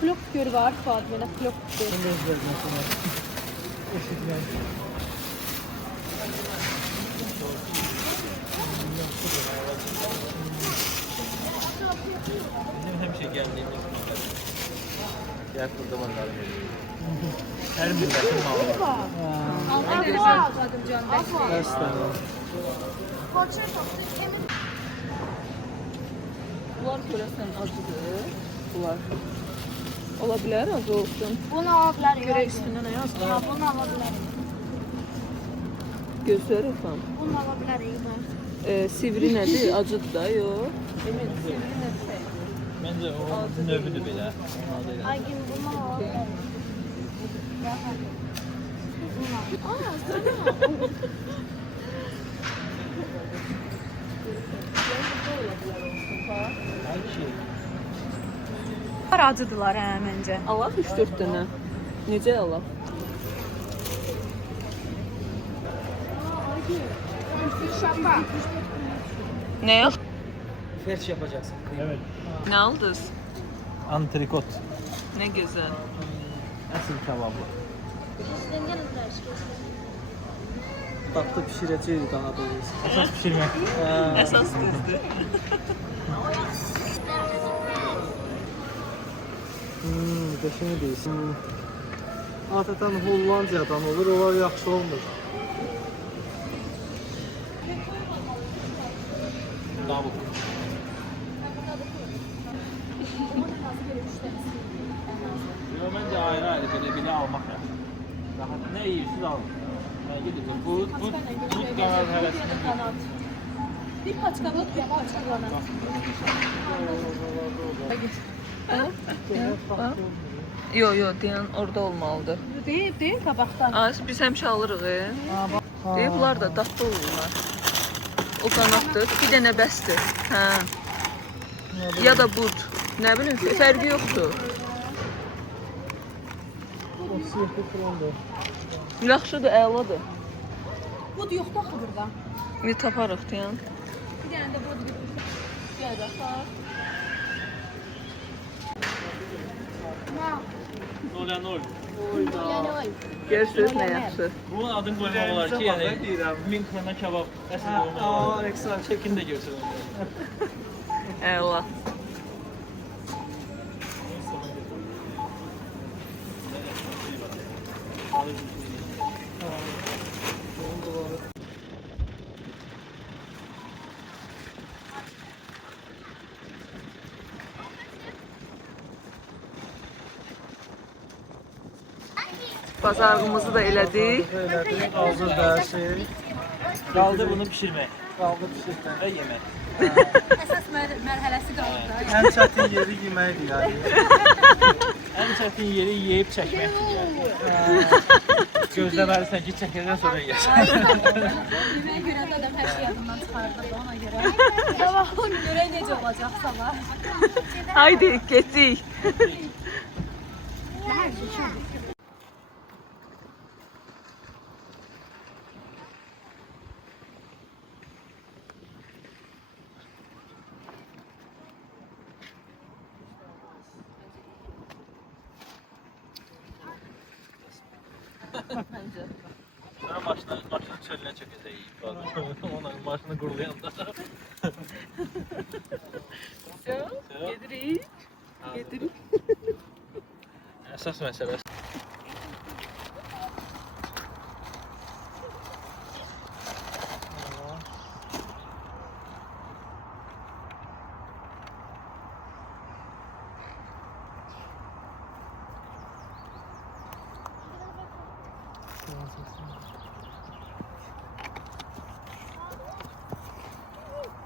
Klok gör var Fatma'na klok gör. Bizim hemşe geldiğimiz yer kurdamanları veriyor. Her milletin malı. En güzel adım can Bunlar görəsən acıdır. Bunlar. Ola bilər acı olsun. Bunu alabilir. Görə üstündə nə yazır? Ya bunu alabilir. Gözləri falan. Bunu alabilir. Sivri nədir? Acıdır da, yox. Emin, sivri nədir? Bence o növüdür belə. Ay gün bunu alabilir. Acıdılar hə məncə. Alaq 3-4 dənə. Necə alaq? Nə yap? Ferç yapacaksın. Evet. Nə aldınız? Antrikot. Nə gözəl. Əsl kebabı. Tatlı pişireceğiz Anadolu'yu. Esas pişirmek. Əsas qızdır. Qəşəng deyilsin. Adətən Hollandiyadan olur, onlar yaxşı olmur. Tavuk. Yo, bence ayrı ayrı böyle almak ya. Daha ne yiyorsunuz alın. Ben gideceğim. Bu kanal hevesini. Bir paçka var, bir paçka var. Yo, deyən orada olmalıdır. Deyib qabaqdan. Biz həmişə alırıq. Bunlar da dadlı olurlar. O qanaddır, bir dənə bəsdir. Hə. Ya da bud. Nə bilim, fərqi yoxdur. O siyahı falan da. Yaxşıdır, əladır. Bud yoxdur axı burada. Bir taparıq deyən. Bir dənə də bud götürsün. Gəl baxaq. Nolanol. Görürsünüz nə yaxşı. Bunun adını koymaq olar ki, yəni Münxena kebab əsl olmaq olar. Alexa Çekin də görsün. Əla. Bazarlığımızı da elədik. Elədik, hazır da şey. Kaldı bunu pişirmək Qaldı pişirdən. və yemək. Əsas mərhələsi qaldı da. Ən çətin yeri yeməkdir yani. Ən çətin yeri yeyib çəkməkdir yəni. Gözləməlisən ki, çəkəcəksən sonra yeyəsən. Yeməyə görə də adam hər şey yadından çıxardı ona görə. Sabah görək necə olacaq sabah. Haydi, getdik. Sonra maşını çölünə çəkəcəyik. Ona maşını qurulayanda. Gedirik. Gedirik. Əsas məsələ.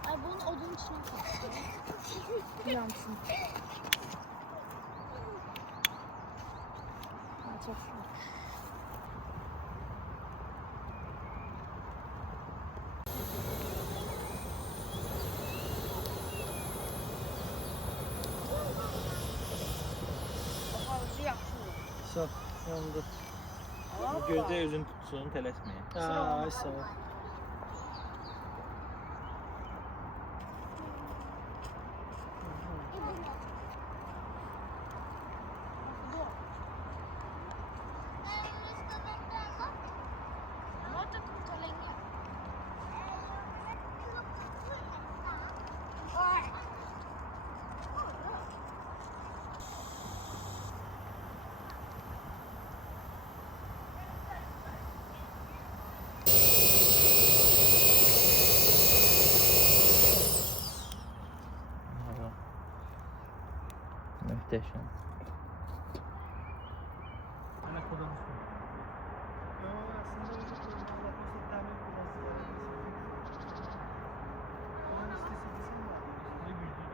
Ay bunun odun içine koy. Yansın. Çok Sağ, yandı. Gözdə özün tutsun, tələsməyin. Ay sağ ol. PlayStation. Ana kodunu söyle. Yo aslında öyle kurulmazlar. Yoksa tamir biraz ziyade. Onun sitesi bizim var. Ne güçlü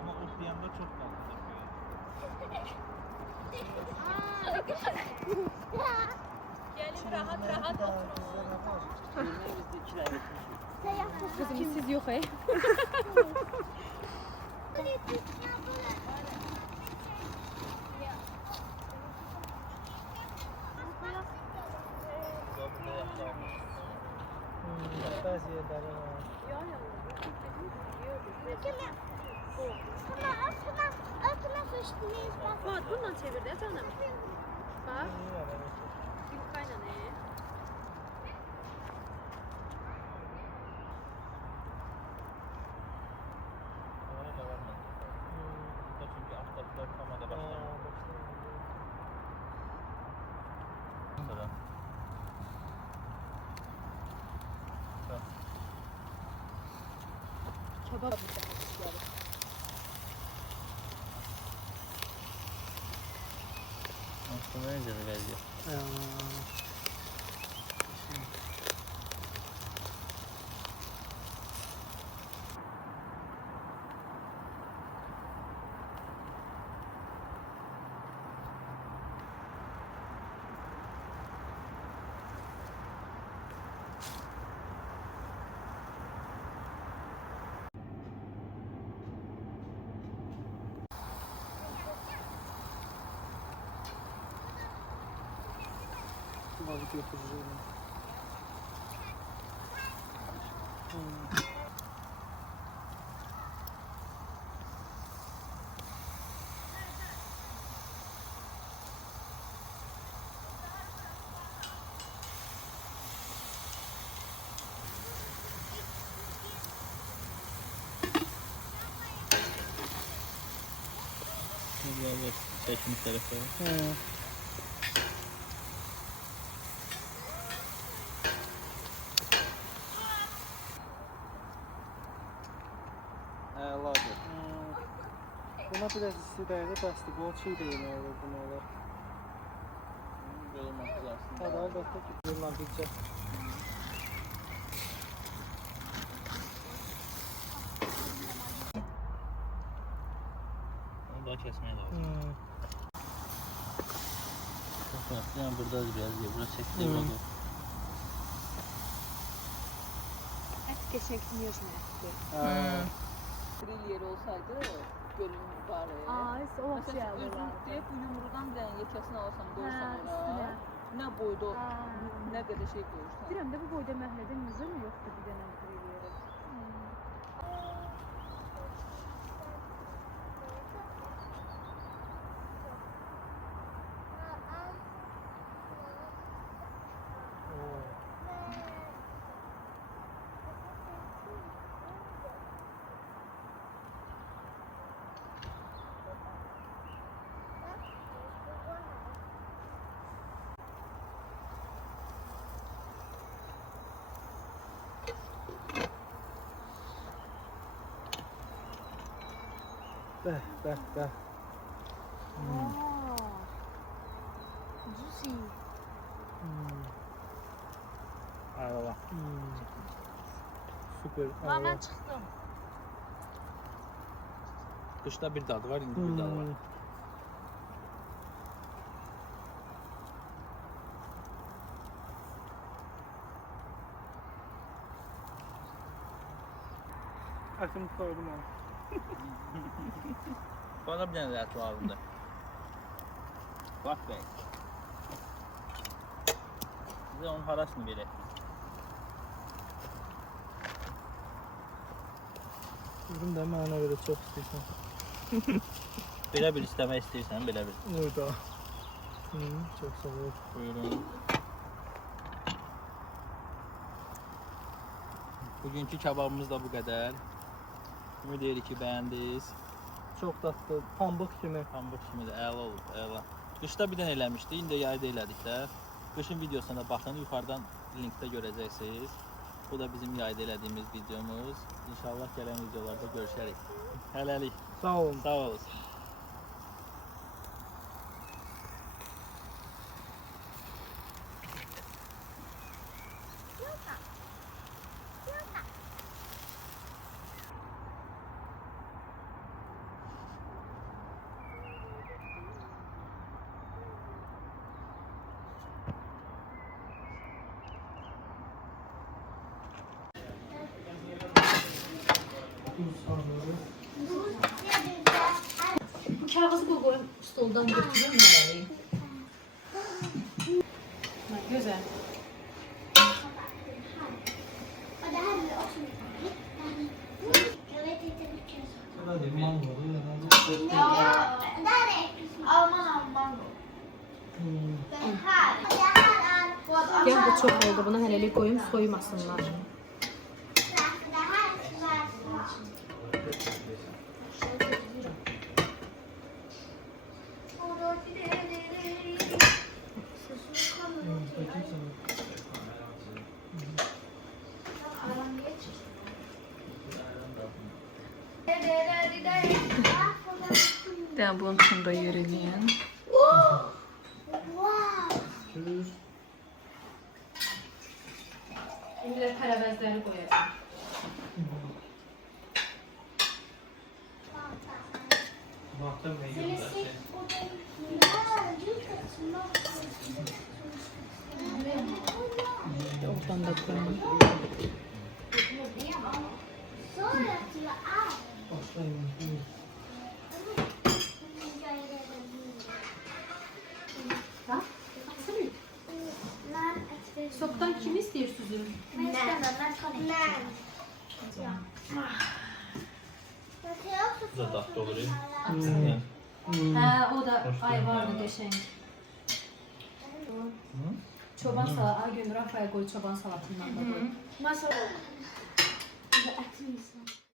ama o bir yanda çok kaldı. Gelin rahat rahat oturun. Kızım siz yok ey. Bazı yerleri var. Fuat bununla çevir de canım. Bak. İyi var evet. Yufkayla ne? Ona da varmadı. Bu da çünkü atlatlar kamada başladı. Sonra. Kebap. Aslında önce de verdi. Balık götürüyor. Böyle seçmiş tarafı. Əladır. Buna biraz istidaydı, bəsdir. Bol çiğ də yemək olur buna. Böyle olması aslında. Tabii əlbəttə ki, bunlar gidecek. Onu daha kesmeye lazım. Yani burada biraz diye burası çekti. Et geçekmiyorsun etti. Grill yeri olsaydı gölün var. Aa, o Mesela şey üzüm alırlardı. deyip bu yumrudan bir yekəsini alsan, Ha, qoysan üstüne. ora. Nə boyda, Ha. nə qədər şey qoyursan. Deyirəm də bu boyda məhəllədə müzə mi yoxdur bir dənə grill yeri? Bəh. Juicy. Araba. Süper. Lan ben çıxdım. Kışta bir dadı var, indi bir dadı var. Ətimi koydum onu. Bana bir tane de et lazımdı. Bak be. Size onun harasını vereyim. Dedim də mənə görə çox istəyirsən. Belə bir istəmək istəyirsən, belə bir. Orada. Çox sağ ol. Buyurun. Bugünkü kebabımız da bu qədər. Ümid edirik ki, bəyəndiniz. Çox dadlı, pambıq kimi. Pambıq kimi də əla olub, əla. Qışda bir dənə eləmişdik, indi yayda elədik də. Qışın videosuna baxın, yuxarıdan linkdə görəcəksiniz. Bu da bizim yayda elədiyimiz videomuz. İnşallah gələn videolarda görüşərik. Hələlik. Sağ olun. Sağ olasın. Bu kağızı koyayım stoldan götüreyim neleri. Güzel. Gel bu çok oldu. Buna helelik koyayım soymasınlar. Yani bunun için de yereleyen. Şimdi de karabezleri koyacağım. Baktım ne güzel. Oradan da koyayım. Soktan kim istiyor süzüm? Bu da tatlı olur ya. Ha o da ay vardı geçen. Çoban salatı, ay Gönül Rafael koy çoban salatından da koy. Masa.